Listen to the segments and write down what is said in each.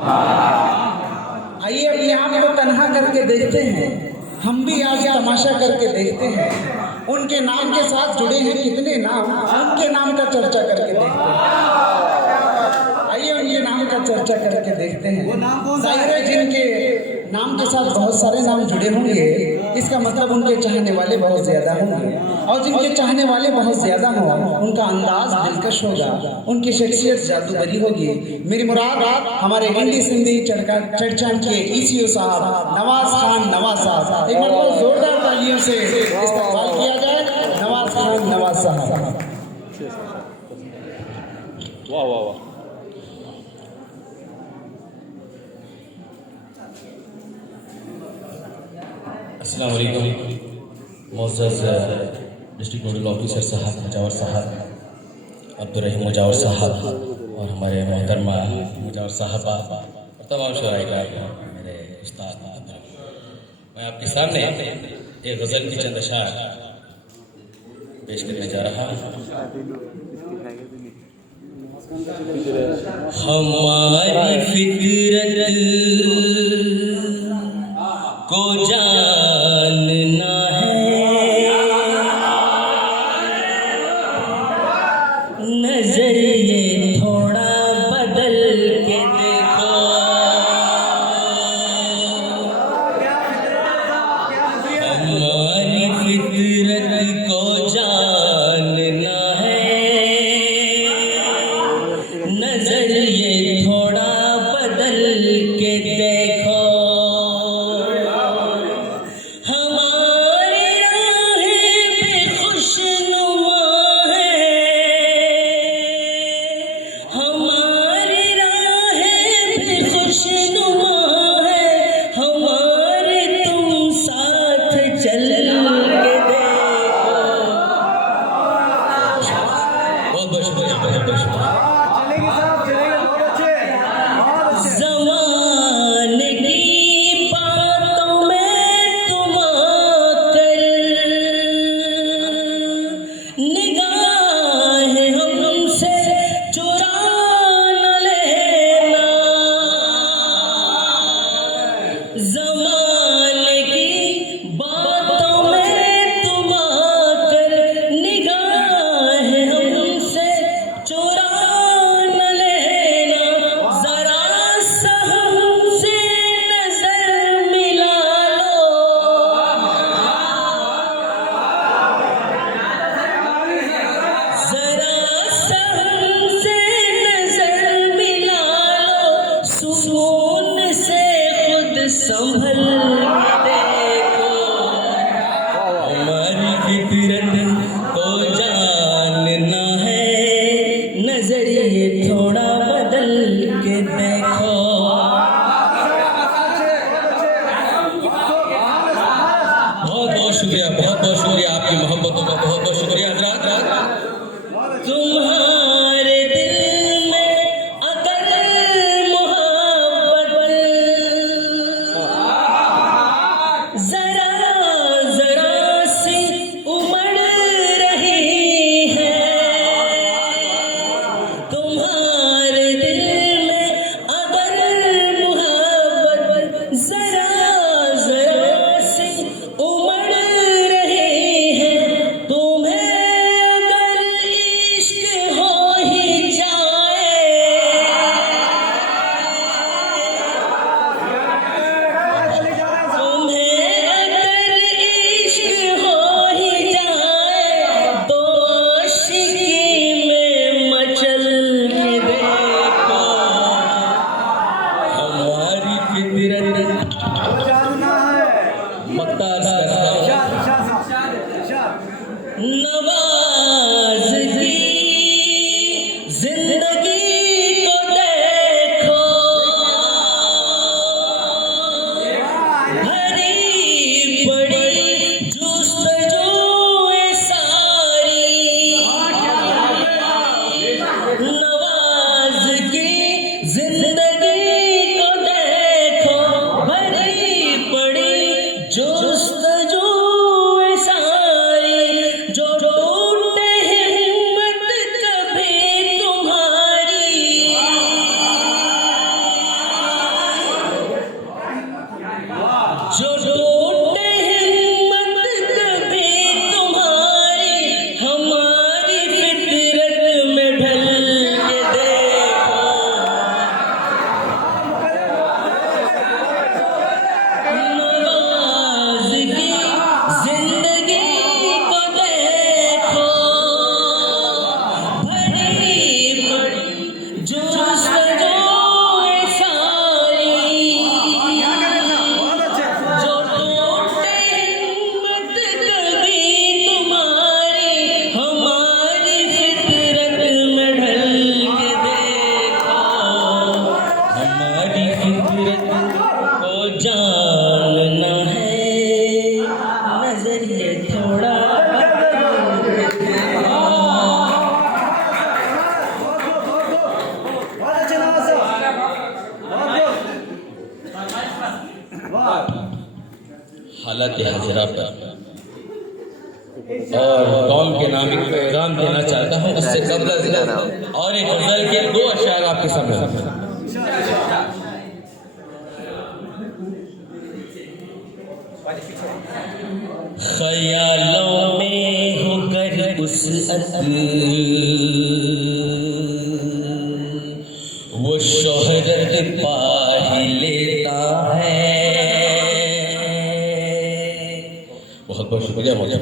आइए अपने आप को तन्हा करके देखते हैं, हम भी आज तमाशा करके देखते हैं। उनके नाम के साथ जुड़े हैं कितने नाम, उनके नाम का चर्चा करके देखते हैं। आइए उनके नाम का चर्चा करके देखते हैं। जाहिर है जिनके नाम के साथ बहुत सारे नाम जुड़े होंगे, इसका मतलब उनके चाहने वाले बहुत ज्यादा होंगे, और जिनके चाहने वाले बहुत ज्यादा हों उनका अंदाज दिलकश होगा, उनकी शख्सियत जादूगरी होगी। मेरी मुराद हमारे हिंदी सिंधी चर्चा के ईसीओ साहब नवाज खान नवाज साहब, एक बार जोरदार तालियों से इस्तकबाल किया जाए। नवाज खान नवाज साहब। वाह वाह वाह। अस्सलाम वालेकुम मोअज़्ज़ज़ डिस्ट्रिक्ट नोडल ऑफिसर साहब मुजावर साहब, अब्दुर्रहीम मुजावर साहब और हमारे मोहतरमा मुजावर साहबा और तमाम शुराए मेरे उस्ताद, मैं आपके सामने एक गज़ल की चंद अशार पेश करने जा रहा हूँ। हमारी फितरत को जानना है, नजरिए थोड़ा बदल के देखो। हमारी फितरत को जानना है, नजरिए थोड़ा बदल के देखो। ज़माने की बातों में तुम आकर निगाहें हमसे चुरा न लेना। ज़माने की बातों में तुम आकर निगाहें हमसे चुरा न लेना। जरा सा हमसे नजर मिला लो, जरा सा हमसे नजर मिला लो। सुकून से खुद संभल के देखो। हमारी फितरत को जानना है, नजरिए थोड़ा बदल के देखो। बहुत बहुत शुक्रिया, बहुत बहुत शुक्रिया आपकी मोहब्बतों का, बहुत बहुत शुक्रिया हज़रात। तुम्हारे दिल में अगर मोहब्बत जरा जरा सी उमड़ रही है, तुम्हारे दिल में अगर मोहब्बत जरा जरा सी उमड़ रही है, हमारी फितरत को जानना है, नजरिए थोड़ा हालात हाजिरा पर और कौम के नाम एक पैगाम देना चाहता हूँ। उससे कबल और एक गजल के 2 अशआर आपके सामने। ख्यालों में होकर उस वो शोहरत पा ही लेता है। बहुत बहुत शुक्रिया मुझे।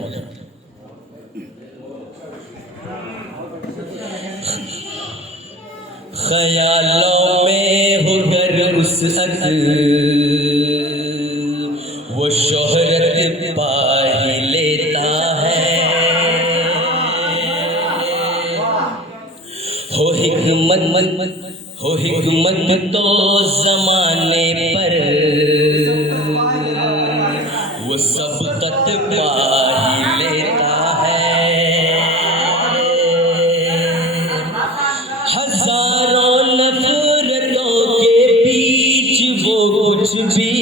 ख्यालों में होकर उस वो शोहरत पा ही लेता है। हो हिकमत तो ज़माने पर वो सबकत पा ही लेता है। हजारों नफरतों के बीच वो कुछ भी